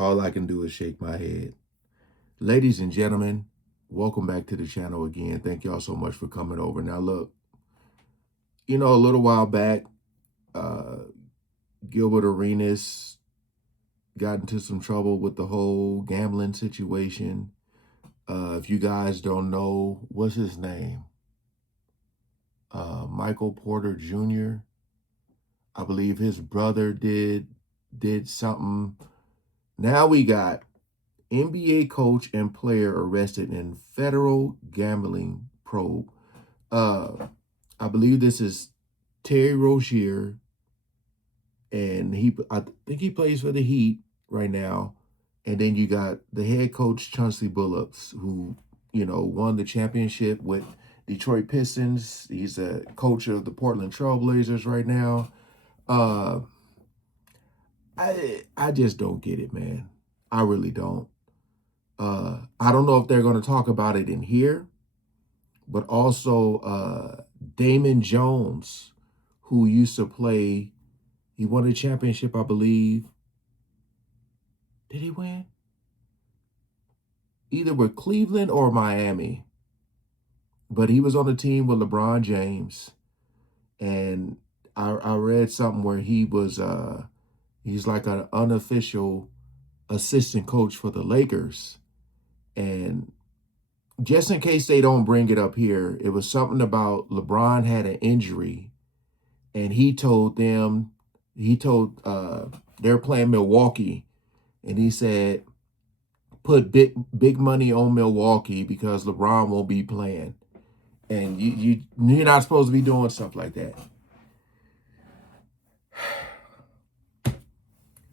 All I can do is shake my head. Ladies and gentlemen, welcome back to the channel again. Thank y'all so much for coming over. Now, look, a little while back, uh, Gilbert Arenas got into some trouble with the whole gambling situation. If you guys don't know, what's his name? Michael Porter Jr. I believe his brother did something. Now we got NBA coach and player arrested in federal gambling probe. I believe this is Terry Rozier, and I think he plays for the Heat right now. And then you got the head coach Chauncey Billups, who won the championship with Detroit Pistons. He's a coach of the Portland Trailblazers right now. I just don't get it, man. I really don't. I don't know if they're going to talk about it in here, but also Damon Jones, who used to play, he won a championship, I believe. Did he win? Either with Cleveland or Miami. But he was on the team with LeBron James. And I read something where he was, he's like an unofficial assistant coach for the Lakers. And just in case they don't bring it up here, it was something about LeBron had an injury, and he told they're playing Milwaukee, and he said, put big money on Milwaukee because LeBron won't be playing. And you're not supposed to be doing stuff like that.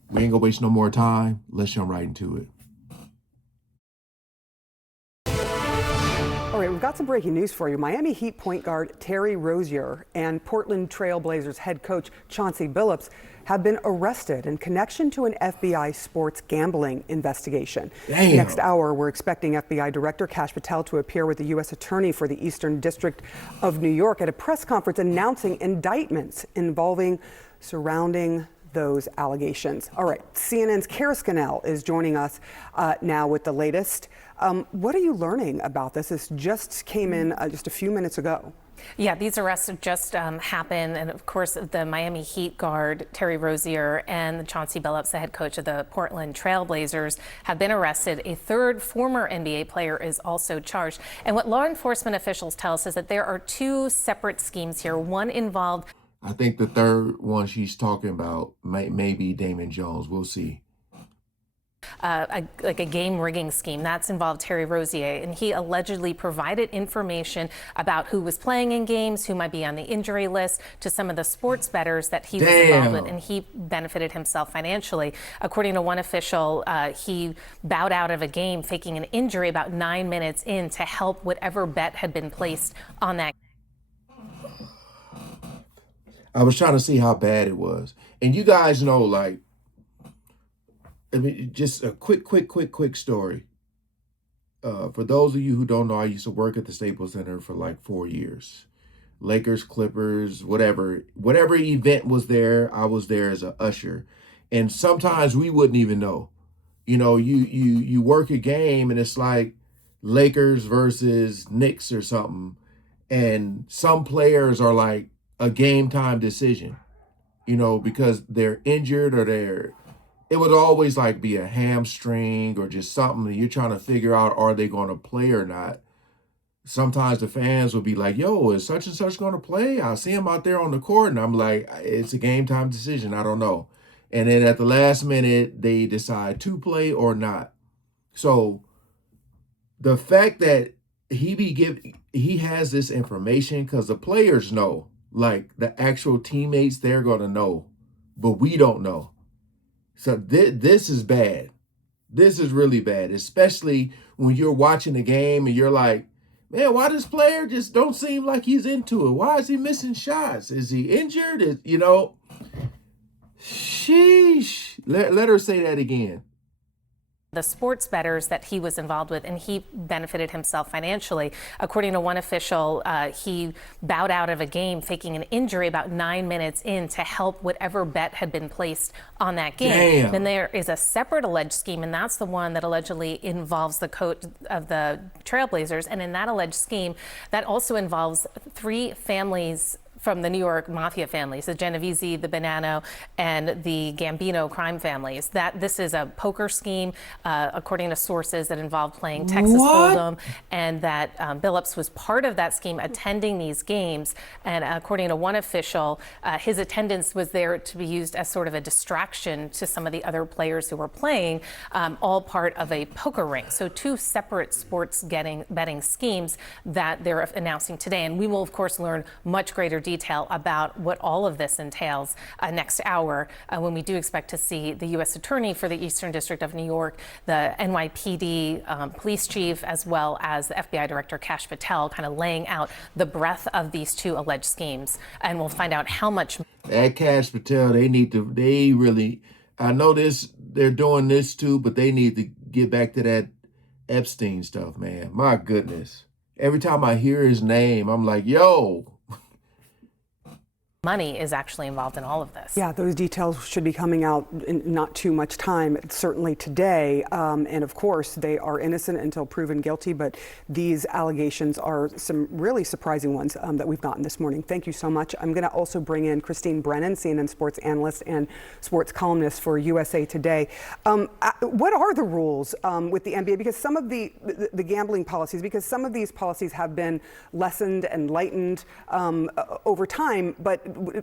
We ain't gonna waste no more time. Let's jump right into it. All right, we've got some breaking news for you. Miami Heat point guard Terry Rozier and Portland Trail Blazers head coach Chauncey Billups have been arrested in connection to an FBI sports gambling investigation. Damn. Next hour, we're expecting FBI Director Kash Patel to appear with the U.S. Attorney for the Eastern District of New York at a press conference announcing indictments surrounding those allegations. All right, CNN's Kara Scannell is joining us now with the latest. What are you learning about this? This just came in just a few minutes ago. Yeah, these arrests just happened. And of course, the Miami Heat guard, Terry Rozier, and Chauncey Billups, the head coach of the Portland Trail Blazers, have been arrested. A third former NBA player is also charged. And what law enforcement officials tell us is that there are two separate schemes here. One involved. I think the third one she's talking about may be Damon Jones. We'll see. Like a game rigging scheme that's involved Terry Rozier, and he allegedly provided information about who was playing in games, who might be on the injury list, to some of the sports bettors that he was involved with, and he benefited himself financially. According to one official, he bowed out of a game faking an injury about 9 minutes in to help whatever bet had been placed on that. I was trying to see how bad it was. And you guys know, like, I mean, just a quick story. For those of you who don't know, I used to work at the Staples Center for like 4 years. Lakers, Clippers, whatever event was there, I was there as an usher. And sometimes we wouldn't even know. You work a game and it's like Lakers versus Knicks or something. And some players are like a game time decision, because they're injured or it would always like be a hamstring or just something that you're trying to figure out, are they going to play or not? Sometimes the fans would be like, yo, is such and such going to play? I see him out there on the court. And I'm like, it's a game time decision. I don't know. And then at the last minute, they decide to play or not. So the fact that he has this information, because the players know, like the actual teammates, they're going to know, but we don't know. So this is bad. This is really bad, especially when you're watching the game and you're like, man, why this player just don't seem like he's into it? Why is he missing shots? Is he injured? Sheesh. Let her say that again. the sports bettors that he was involved with, and he benefited himself financially. According to one official, he bowed out of a game faking an injury about 9 minutes in to help whatever bet had been placed on that game. Damn. Then there is a separate alleged scheme, and that's the one that allegedly involves the coach of the Trailblazers. And in that alleged scheme, that also involves 3 families from the New York mafia families, the Genovese, the Bonanno, and the Gambino crime families. That this is a poker scheme, according to sources, that involved playing Texas Hold'em, and that Billups was part of that scheme, attending these games. And according to one official, his attendance was there to be used as sort of a distraction to some of the other players who were playing, all part of a poker ring. So 2 separate sports betting schemes that they're announcing today. And we will, of course, learn much greater detail about what all of this entails next hour, when we do expect to see the U.S. Attorney for the Eastern District of New York, the NYPD police chief, as well as the FBI Director Kash Patel, kind of laying out the breadth of these 2 alleged schemes. And we'll find out how much. That Kash Patel, they really, I know they're doing this too, but they need to get back to that Epstein stuff, man. My goodness. Every time I hear his name, I'm like, yo. Money is actually involved in all of this. Yeah, those details should be coming out in not too much time, certainly today. And of course, they are innocent until proven guilty, but these allegations are some really surprising ones that we've gotten this morning. Thank you so much. I'm going to also bring in Christine Brennan, CNN sports analyst and sports columnist for USA Today. What are the rules with the NBA? Because some of the gambling policies, because some of these policies have been lessened and lightened over time, but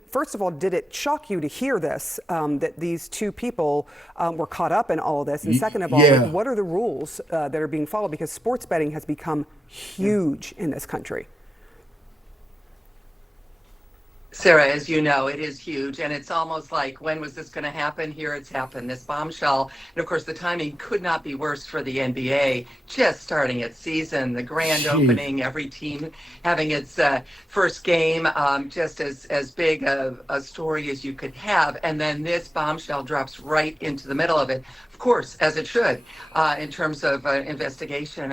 first of all, did it shock you to hear this, that these 2 people were caught up in all of this? And second of all, what are the rules that are being followed? Because sports betting has become huge in this country. Sarah, as you know, it is huge, and it's almost like, when was this going to happen? Here it's happened, this bombshell. And of course, the timing could not be worse for the NBA, just starting its season, the grand opening, every team having its first game, just as big a story as you could have. And then this bombshell drops right into the middle of it. Of course, as it should, in terms of investigation,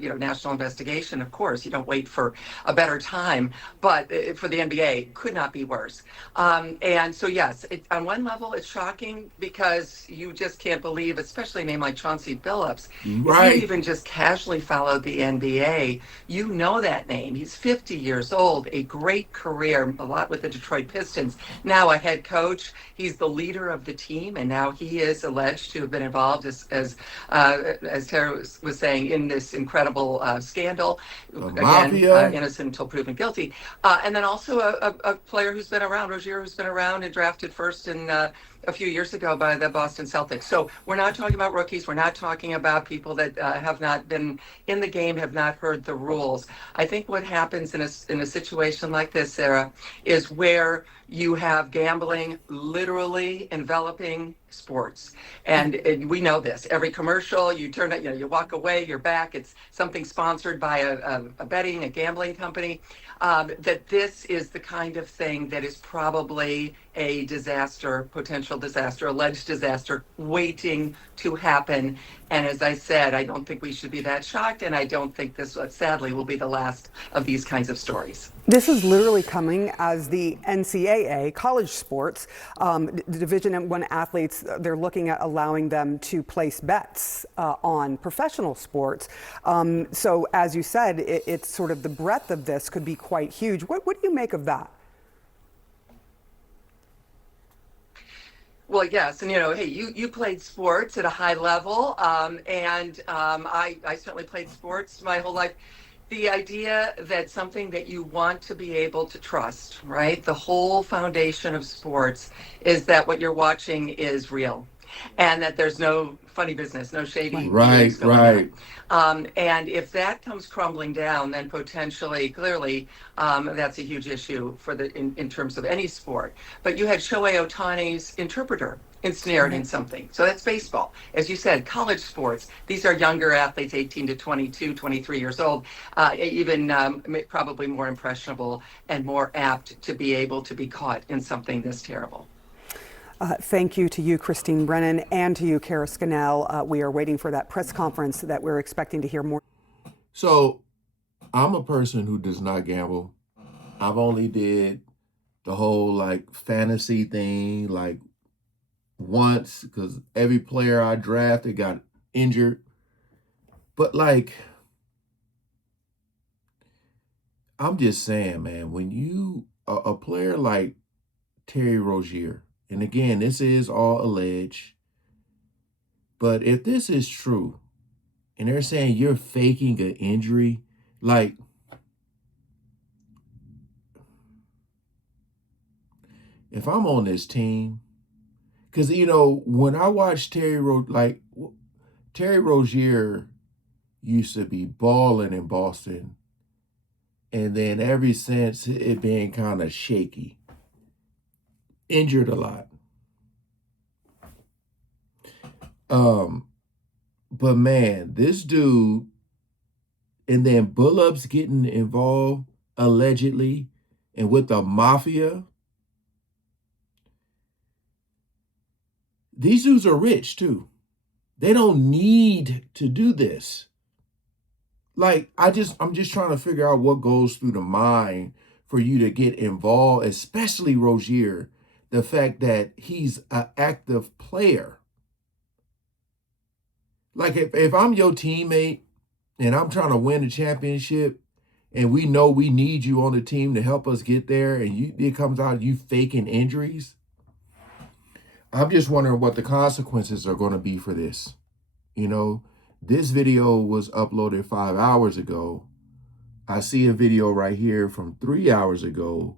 national investigation. Of course, you don't wait for a better time, but for the NBA, could not be worse. And so, yes, on one level, it's shocking because you just can't believe, especially a name like Chauncey Billups. Right. If you even just casually followed the NBA, you know that name. He's 50 years old, a great career, a lot with the Detroit Pistons. Now a head coach. He's the leader of the team, and now he is alleged to have been involved, as Tara was saying, in this incredible scandal. Again, innocent until proven guilty. And then also a player who's been around, Rozier, who's been around and drafted first in a few years ago by the Boston Celtics. So we're not talking about rookies. We're not talking about people that have not been in the game, have not heard the rules. I think what happens in a situation like this, Sarah, is where you have gambling literally enveloping sports. And we know this. Every commercial, you turn it, you walk away, you're back. It's something sponsored by a betting, a gambling company. That this is the kind of thing that is probably a disaster, potential disaster, alleged disaster waiting to happen. And as I said, I don't think we should be that shocked, and I don't think this, sadly, will be the last of these kinds of stories. This is literally coming as the NCAA, college sports, Division I athletes, they're looking at allowing them to place bets on professional sports. So as you said, it's sort of the breadth of this could be quite huge. What do you make of that? Well, yes, and hey, you played sports at a high level, and I certainly played sports my whole life. The idea that something that you want to be able to trust, right? The whole foundation of sports is that what you're watching is real, and that there's no funny business, no shady dealings going on. And if that comes crumbling down, then potentially, clearly, that's a huge issue for in terms of any sport. But you had Shohei Ohtani's interpreter ensnared in something. So that's baseball. As you said, college sports, these are younger athletes, 18 to 22, 23 years old, even probably more impressionable and more apt to be able to be caught in something this terrible. Thank you to you, Christine Brennan, and to you, Kara Scannell. We are waiting for that press conference that we're expecting to hear more. So I'm a person who does not gamble. I've only did the whole like fantasy thing like once because every player I drafted got injured. But like, I'm just saying, man, when you, a player like Terry Rozier, and again, this is all alleged, but if this is true, and they're saying you're faking an injury, like, if I'm on this team, because, you know, when I watch Terry Rozier used to be balling in Boston, and then ever since it being kind of shaky, injured a lot. But man, this dude, and then Billups getting involved allegedly, and with the mafia. These dudes are rich too. They don't need to do this. Like, I'm just trying to figure out what goes through the mind for you to get involved, especially Rozier, the fact that he's an active player. Like, if I'm your teammate and I'm trying to win the championship and we know we need you on the team to help us get there, and it comes out you faking injuries, I'm just wondering what the consequences are going to be for this. You know, this video was uploaded 5 hours ago. I see a video right here from 3 hours ago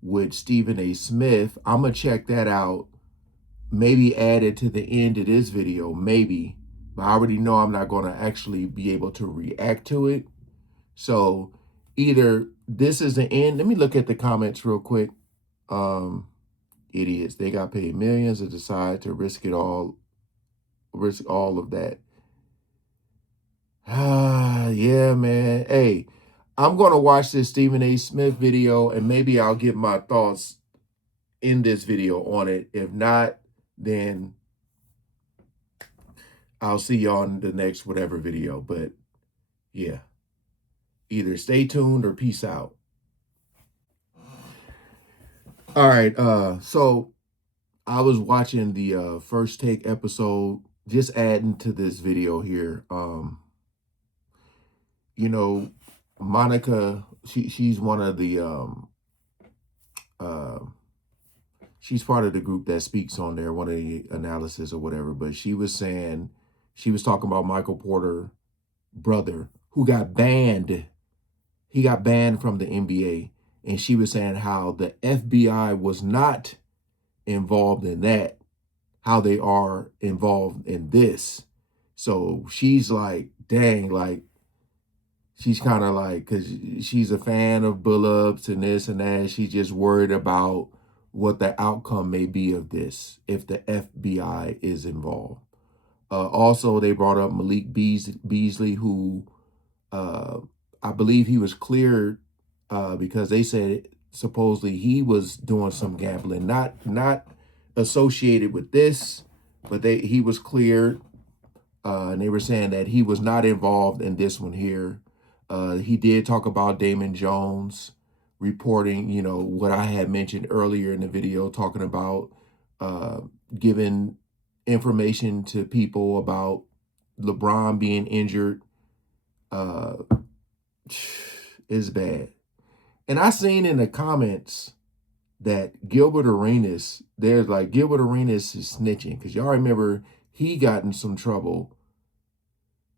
with Stephen A. Smith. I'm going to check that out. Maybe add it to the end of this video, maybe. But I already know I'm not going to actually be able to react to it. So either this is the end. Let me look at the comments real quick. Idiots. They got paid millions to decide to risk all of that. Yeah, man. Hey, I'm going to watch this Stephen A. Smith video and maybe I'll get my thoughts in this video on it. If not, then I'll see y'all in the next whatever video. But yeah, either stay tuned or peace out. All right, so I was watching the First Take episode, just adding to this video here. You know, Monica, she's one of the she's part of the group that speaks on there, one of the analysis or whatever, but she was saying, she was talking about Michael Porter brother who got banned. He got banned from the NBA. And she was saying how the FBI was not involved in that, how they are involved in this. So she's like, dang, like, she's kind of like, because she's a fan of Billups and this and that. She's just worried about what the outcome may be of this if the FBI is involved. Also, they brought up Malik Beasley, who I believe he was cleared because they said supposedly he was doing some gambling, not associated with this, but he was cleared, and they were saying that he was not involved in this one here. He did talk about Damon Jones reporting, you know, what I had mentioned earlier in the video, talking about giving information to people about LeBron being injured. Is bad. And I seen in the comments that Gilbert Arenas, there's like Gilbert Arenas is snitching because y'all remember he got in some trouble.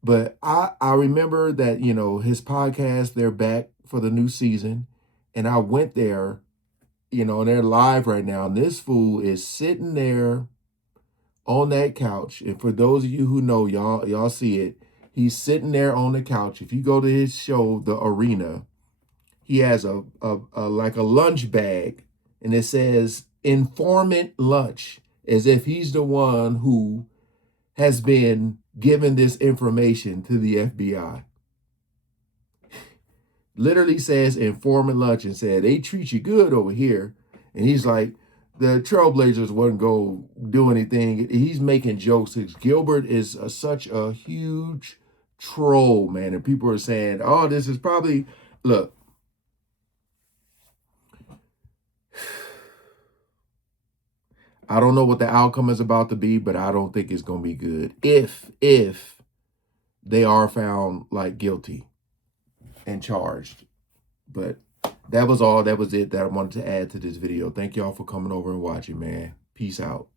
But I remember that, you know, his podcast, they're back for the new season. And I went there, you know, and they're live right now. And this fool is sitting there on that couch. And for those of you who know, y'all see it. He's sitting there on the couch. If you go to his show, The Arena, he has a like a lunch bag, and it says informant lunch, as if he's the one who has been given this information to the FBI. Literally says informant lunch and said, they treat you good over here. And he's like, the Trailblazers wouldn't go do anything. He's making jokes. Gilbert is such a huge troll, man. And people are saying, oh, this is probably, look, I don't know what the outcome is about to be, but I don't think it's going to be good. If they are found like guilty and charged. But that was all. That was it that I wanted to add to this video. Thank y'all for coming over and watching, man. Peace out.